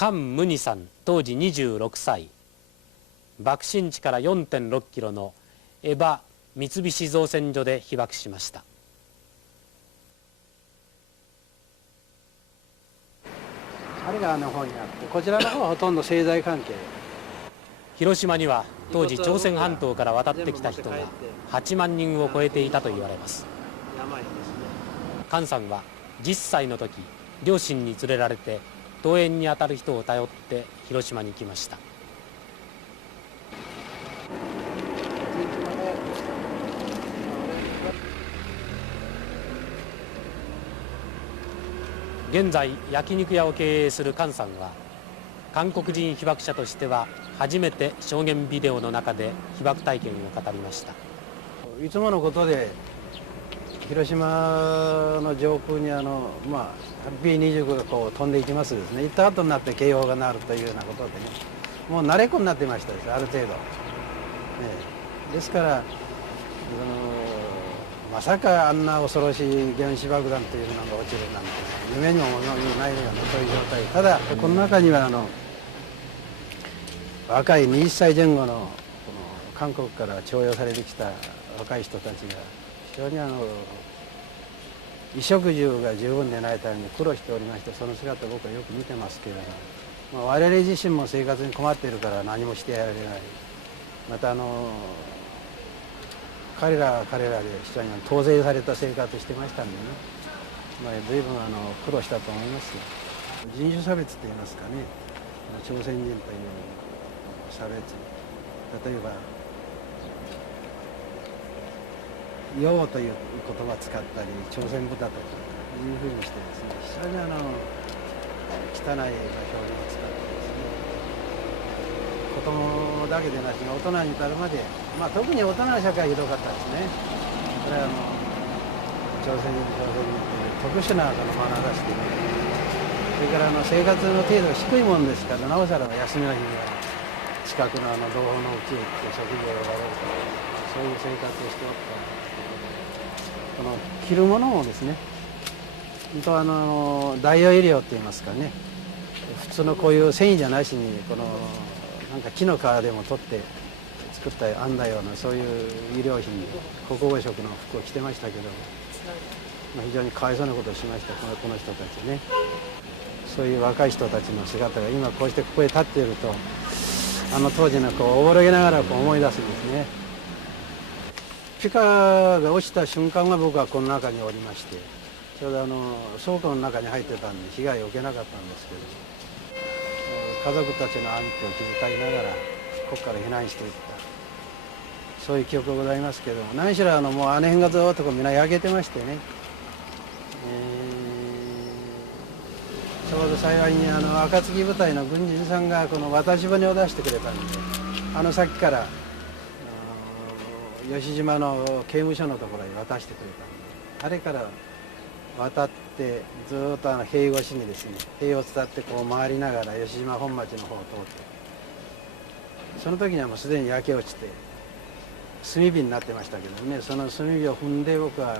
菅無二さん、当時26歳。爆心地から 4.6 キロの江場三菱造船所で被爆しました。あれが方にあって、こちらの方はほとんど政財関係。広島には当時朝鮮半島から渡ってきた人が8万人を超えていたと言われます。菅さんは10歳の時、両親に連れられて東園にあたる人を頼って広島に来ました。現在焼肉屋を経営する菅さんは、韓国人被爆者としては初めて証言ビデオの中で被爆体験を語りました。いつものことで広島の上空にP-29がこう飛んでいきますですね。行った後になって警報が鳴るというようなことでね、もう慣れっこになってましたです、ある程度。ですからまさかあんな恐ろしい原子爆弾というのが落ちるなんて夢にも思いないようなそういう状態。ただこの中には若い20歳前後のこの韓国から徴用されてきた若い人たちが非常に衣食住が十分でないために苦労しておりまして、その姿を僕はよく見てますけれども、我々自身も生活に困っているから何もしてやれない。また彼らは彼らで非常に統制された生活してましたんでね、随分苦労したと思いますよ。人種差別といいますかね、朝鮮人という差別、例えば洋という言葉を使ったり、朝鮮豚とかいうふうにしてですね、非常に汚い表現を使ってですね、子供だけでなしに大人に至るまで、特に大人の社会はひどかったですね。これは朝鮮人という特殊な眼差しで、それから生活の程度が低いもんですから、なおさら休みの日には近くの同胞のうちへ行って食事をやられると、そういう生活をしておった。この着るものもですね、本当代用衣料っていいますかね、普通のこういう繊維じゃなしになんか木の皮でも取って作った編んだようなそういう衣料品、国防色の服を着てましたけど、非常にかわいそうなことをしました、この人たちね。そういう若い人たちの姿が今こうしてここへ立っていると、当時のおぼろげながら思い出すんですね。ピカが落ちた瞬間は僕はこの中におりまして、ちょうど倉庫の中に入ってたんで被害を受けなかったんですけど、家族たちの安否を気遣いながらここから避難していった、そういう記憶がございますけども、何しろもうあの辺がずっとみんな焼けてましてね、ちょうど幸いに暁部隊の軍人さんがこの渡し船を出してくれたんで、先から吉島の刑務所のところに渡してくれたんで、あれから渡ってずっと塀越しにですね、塀を伝ってこう回りながら吉島本町の方を通って、その時にはもうすでに焼け落ちて炭火になってましたけどね、その炭火を踏んで僕は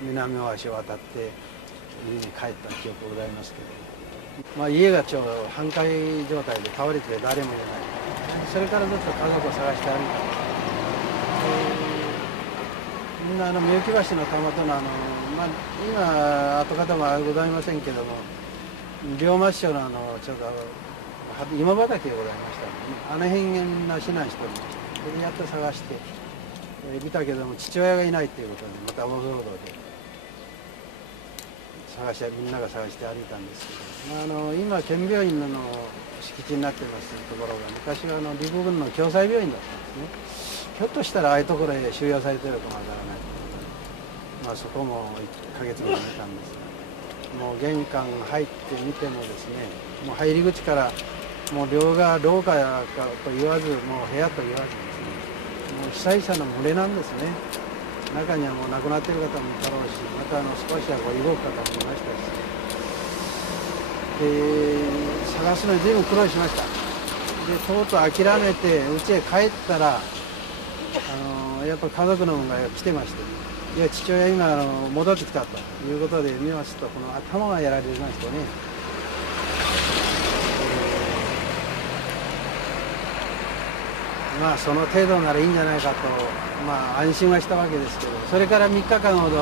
南大橋を渡って家に帰った記憶ございますけど、家がちょうど半壊状態で倒れて誰もいない。それからずっと家族を探して歩いた。みんなみゆき橋のたもとの今跡形もございませんけども、龍馬師匠のちょうど芋畑がございましたので、辺が避難しておりました。それでやっと探して見たけども、父親がいないということでまた大騒動でみんなが探して歩いたんですけど、今県病院の敷地になってますところが昔は陸軍の共済病院だったんですね。ひょっとしたらああいうところへ収容されているかもわからない、そこも1ヶ月も見たんですが、もう玄関入ってみてもですね、もう入り口からもう両側廊下かと言わず、もう部屋と言わずですね、もう被災者の群れなんですね。中にはもう亡くなっている方もいたろうし、また少しは動く方もいましたし、探すのに随分苦労しました。でとうとう諦めて家へ帰ったら、やっぱ家族の者が来てまして、いや父親今戻ってきたということで見ますと、この頭がやられましてね、まあその程度ならいいんじゃないかと、まあ、安心はしたわけですけど、それから3日間ほど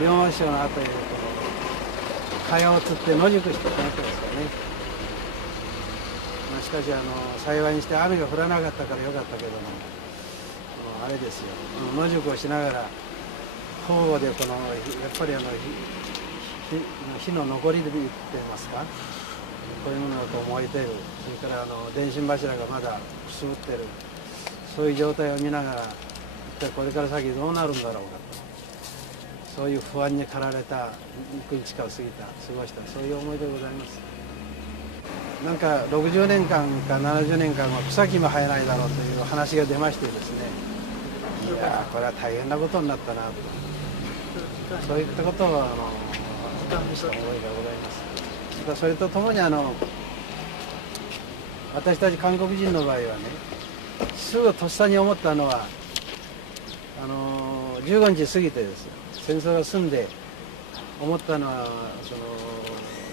龍馬師匠の後へ蚊帳をつって野宿してたわけですよね。まあ、しかし幸いにして雨が降らなかったからよかったけども、あれですよ、野宿をしながら交互でやっぱり火の残りで言ってますか、こういうものがこう燃えてる、それから電信柱がまだくすぶってる、そういう状態を見ながら、一体これから先どうなるんだろうかと、そういう不安に駆られた幾日かを過ぎた、過ごした、そういう思いでございます。なんか60年間か70年間は草木も生えないだろうという話が出ましてですね、いやこれは大変なことになったなと、そういったことをした思いがございます。それとともに私たち韓国人の場合はね、すぐとっさに思ったのは15日過ぎてですよ、戦争が済んで思ったのは、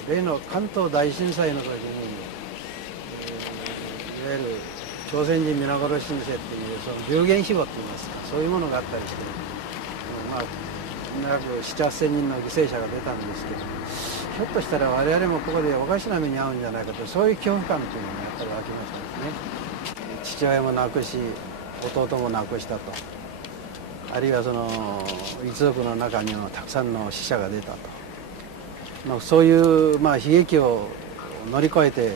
例の関東大震災の時に、いわゆる朝鮮人皆殺し申請っていうその流言飛語っていいますか、そういうものがあったりして、まあ約7、8千人の犠牲者が出たんですけど、ひょっとしたら我々もここでおかしな目に遭うんじゃないかと、そういう恐怖感というのがやっぱり湧きましたですね。父親も亡くし、弟も亡くしたと、あるいは一族の中にはたくさんの死者が出たと、そういう、悲劇を乗り越えて、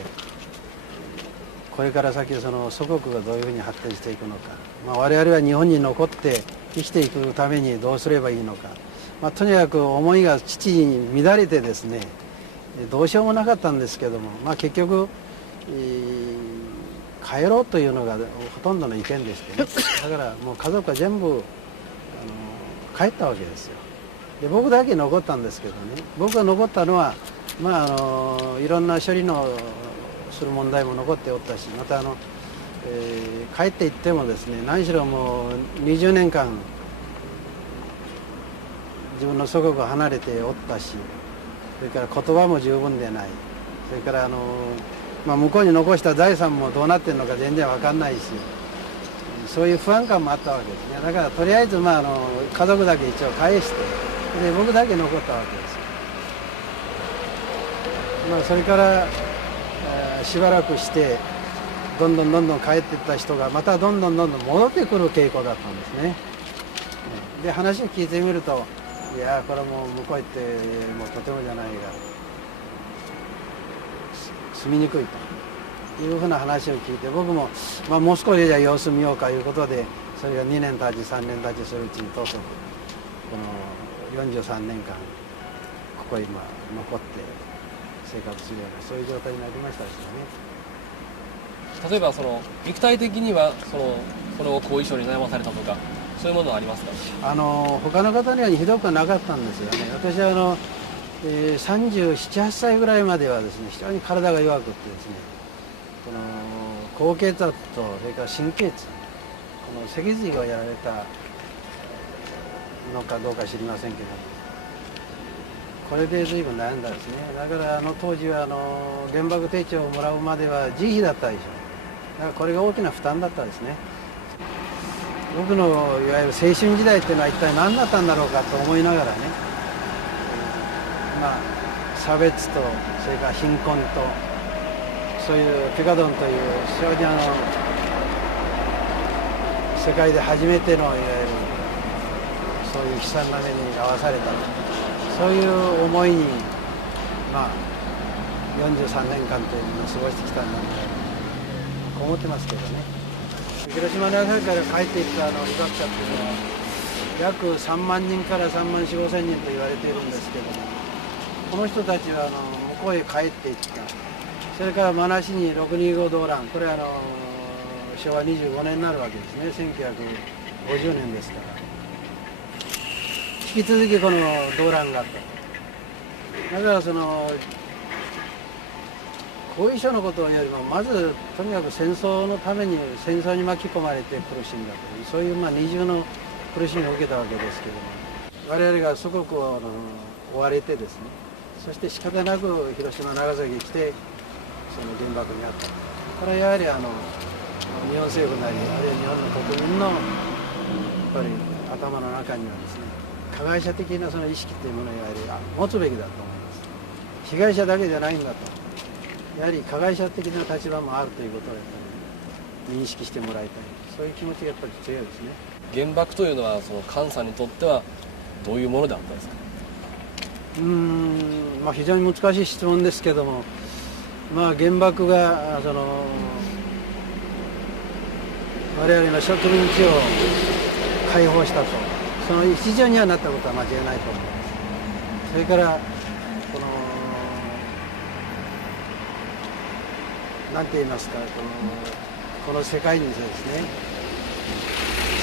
これから先祖国がどういうふうに発展していくのか、我々は日本に残って生きていくためにどうすればいいのか、とにかく思いが父に乱れてですね、どうしようもなかったんですけども、結局、帰ろうというのがほとんどの意見でしてね、だからもう家族は全部帰ったわけですよ。で僕だけ残ったんですけどね、僕が残ったのは、いろんな処理のする問題も残っておったし、また帰っていってもですね、何しろもう20年間自分の祖国を離れておったし、それから言葉も十分でない、それから向こうに残した財産もどうなってるのか全然分かんないし、そういう不安感もあったわけですね。だからとりあえず家族だけ一応返して、で僕だけ残ったわけです。それから、しばらくしてどんどん帰っていった人がまたどんどん戻ってくる傾向だったんですね。で話を聞いてみると、いやこれもう向こう行ってもうとてもじゃないが住みにくいというふうな話を聞いて、僕も、もう少しじゃ様子見ようかということで、それが2年経ち3年経ちするうちにとうとうこの43年間ここ今残って生活するような、そういう状態になりましたしね。例えば肉体的にはその後遺症に悩まされたとか、そういうものはありますか？他の方にはひどくはなかったんですよね。私は37、8歳ぐらいまではですね、非常に体が弱くてですね、高血圧とそれから神経痛、脊髄をやられたのかどうか知りませんけども、これで随分悩んだですね。だから当時は原爆手帳をもらうまでは自費だったでしょ。だからこれが大きな負担だったですね。僕のいわゆる青春時代っていうのは一体何だったんだろうかと思いながらね、差別とそれから貧困と、そういうピカドンという非常に世界で初めてのいわゆるそういう悲惨な目に遭わされた、そういう思いに43年間というのを過ごしてきたんだと思ってますけどね。広島の辺りから帰っていった被爆者っていうのは約3万人から3万4、5千人と言われているんですけども、この人たちは向こうへ帰っていった。それから真梨に625動乱、これは昭和25年になるわけですね。1950年ですから、引き続きこの動乱があったと。だから後遺症のことよりも、まずとにかく戦争のために戦争に巻き込まれて苦しんだという、そういう二重の苦しみを受けたわけですけども、我々が祖国を追われてですね、そして仕方なく広島長崎に来てその原爆にあった。これはやはり日本政府なりあるいは日本の国民のやっぱり頭の中にはですね、加害者的なその意識というものをやはり持つべきだと思います。被害者だけじゃないんだと、やはり加害者的な立場もあるということをやっぱり認識してもらいたい、そういう気持ちがやっぱり強いですね。原爆というのはその菅さんにとってはどういうものであったんですか？非常に難しい質問ですけども、原爆が我々の植民地を解放したと、その一助にはなったことは間違いないと思います。それからなんて言いますか、この世界にですね、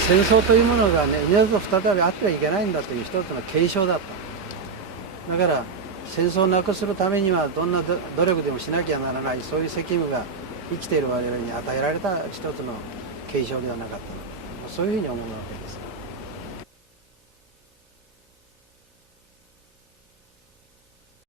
戦争というものがね、二度と再びあってはいけないんだという一つの警鐘だった。だから戦争をなくするためにはどんな努力でもしなきゃならない、そういう責務が生きている我々に与えられた一つの警鐘ではなかったの、そういうふうに思うわけです。